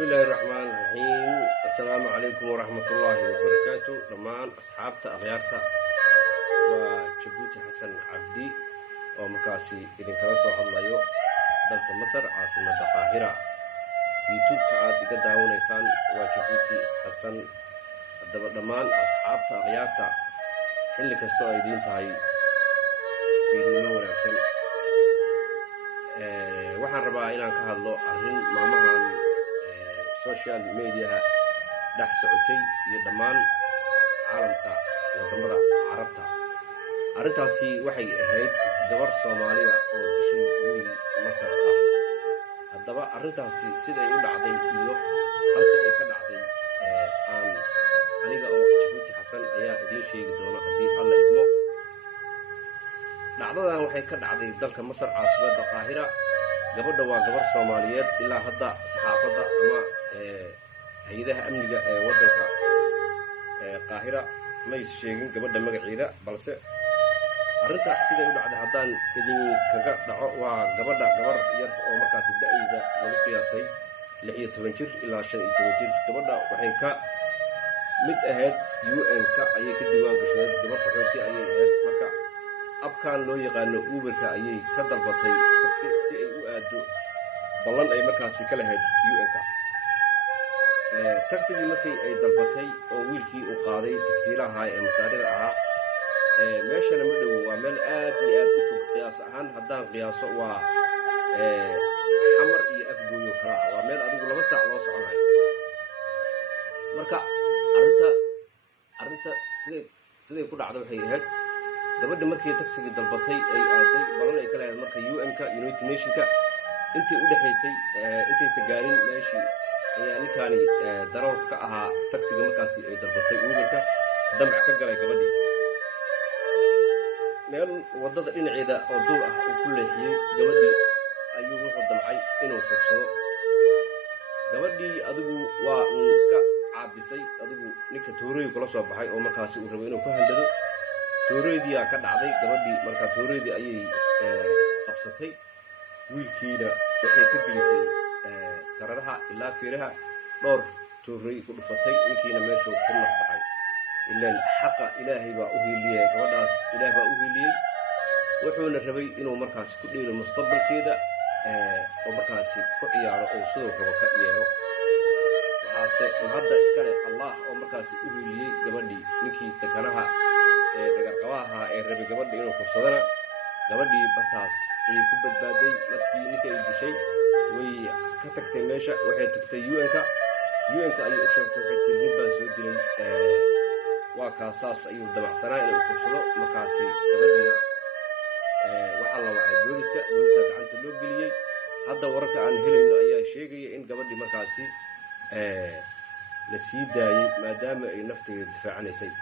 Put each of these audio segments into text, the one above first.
بسم الله الرحمن الرحيم. السلام عليكم ورحمة الله وبركاته. دمان أصحابتا أغيارتا وجبوتي حسن عبدي ومكاسي إذن كرسو هاللايو دلك مصر عاصمة القاهرة. يوتيوب كعاد يقدعون إنسان وجبوتي حسن دمان أصحابتا أغيارتا حلي كستو أيدين تاي في نمو رأسن waxaan rabaa inaan ka hadlo arrin maalmahan social media dhex socotay iyo dhammaan caalamka wadamada carabta. Arrintaasi waxay ahayd gabar Soomaaliya oo dishay wiil Masar ah. Haddaba arrintaasi siday u dhacday iyo halka ay ka dhacday aniga oo Jabuuti Xasan ayaa idiin sheegi doona haddii alla idmo. dhacdadan waxay ka dhacday dalka Masar caasimadda Qaahira. gabadha waa gabar Soomaaliyeed ilaa hadda saxaafadda ama hay'adaha amniga ee wadanka Qaahira ma is sheegin gabadha magaceeda, balse arrinta siday u dhacday haddaan idin kaga dhaco waa gabar yar oo markaas da'deeda lagu qiyaasay 16 jir ilaa 15 jir. gabadha waxay ka mid ahayd UN-ka ayay ka diiwaan gashay, gabar qaxooti ayay ahayd. marka abkaan loo yaqaano Uber-ka ayay ka dalbatay taxi si ay u aado ballan ay markaasi ka lahayd UN-ka. taxigii markii ay dalbatay oo wiilkii uu qaaday taksiilaha ee masaarida ahaa meeshana ma dhow, waa meel aad iyo aad u fog. qiyaas ahaan haddaan qiyaaso waa xamar iyo afgooyo kala ah, waa meel adigu 2 saac loo soconayo. marka arrinta siday ku dhacday waxay ahayd gabadha markii taxigii dalbatay ay aaday ballan ay ka lahayd marka UN-ka United Nation-ka intii u dhaxaysay intaysa gaarin meeshii ayaa ninkaani darawalka ka ahaa taxiga markaasi ay dalbatay Uber-ka damac ka galay gabadhii meel wadada dhinaceeda oo duur ah uu ku leexiyay gabadhii ayuu wuxuu damcay inuu kufsado. gabadhii adigu waa uu iska caabisay, adigu ninka toorey kula soo baxay oo markaasi uu rabay inuu ku handado. tooreedii ka dhacday gabadhii, marka tooreedii ayay qabsatay. wiilkiina waxay ka gelisay sararaha ilaa fiiraha dhowr toorey ku dhufatay. ninkiina meeshuu ku nafbaxay. ilaan xaqa ilaahay baa u hiiliyay, gabadhaas ilaah baa u hiiliyey. wuxuuna rabay inuu markaasi ku dheelo mustaqbalkeeda oo markaasi ku ciyaaro oo sidoo rabo ka yeelo. waxaase hadda iskale allah oo markaasi u hiiliyey gabadhii. ninkii dekanaha dagarqabaha ee rabay gabadha inuu kufsadana gabadhii bartaas ayay ku badbaaday. markii ninka ay dishay way ka tagtay meesha, waxay tagtay UN-ka ayay u sheegtay, waxay tiri nin baa soo dilay, waa kaasaas ayuu dabacsanaa inuu kufsado. markaasi gabadhiina waxaa la wacay booliska gacanta loo geliyey. hadda wararka aan helayno ayaa sheegaya in gabadhii markaasi la sii daayey maadaama ay nafteeda difaacanaysay.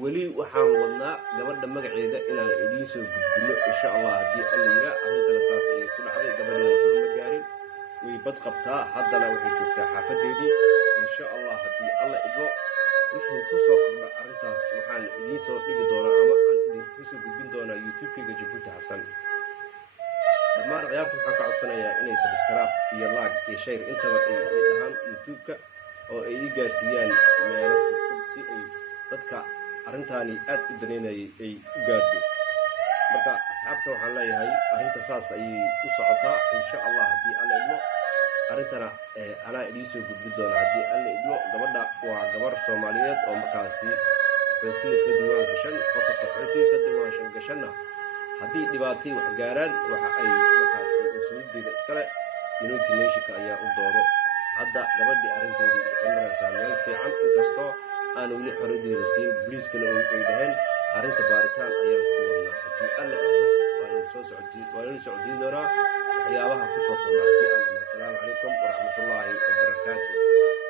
weli waxaan wadnaa gabadha magaceeda inaan idiin soo gudbino insha allah haddii alla yiraa. arrintana saas ayay ku dhacday. gabadhina waxba ma gaarin, way bad qabtaa. haddana waxay joogtaa xaafadeedii. insha allah haddii alla idmo wixii ku soo kordha arrintaas waxaan idiin soo dhigi doonaa ama aan idinku soo gudbin doonaa YouTube-kayga Jabuuti Xasan. dhammaan ciyaarta waxaan ka codsanayaa inay subscribe iyo like iyo share intaba ay dhahaan YouTube-ka oo ay ii gaarsiiyaan meelo fog si ay dadka arrintaani aad u daneynayay ay u gaarto. marka asxaabta waxaan leeyahay arrinta saas ayay u socotaa. insha allah haddii alla idmo arrintana anaa idiin soo gudbin doona haddii alla idmo. gabadha waa gabar Soomaaliyeed oo markaasi qaxootiga ka diiwaan gashan. qofka qaxootiga ka diiwaan gashanna haddii dhibaatay wax gaaraan waxa ay markaasi mas-uuliyaddeeda iskale United Nation-ka ayaa u doodo. hadda gabadhii arrinteedii waxay maraysaa meel fiican, inkastoo aan weli xorriyadeeda siin. booliiskana ay dhaheen arrinta baaritaan ayaan ku wadnaa. haddii alla idmo waa la socodsiin doonaa waxyaabaha ku soo kordha haddii alla idmo. assalaamu calaykum waraxmatullaahi wabarakaatu.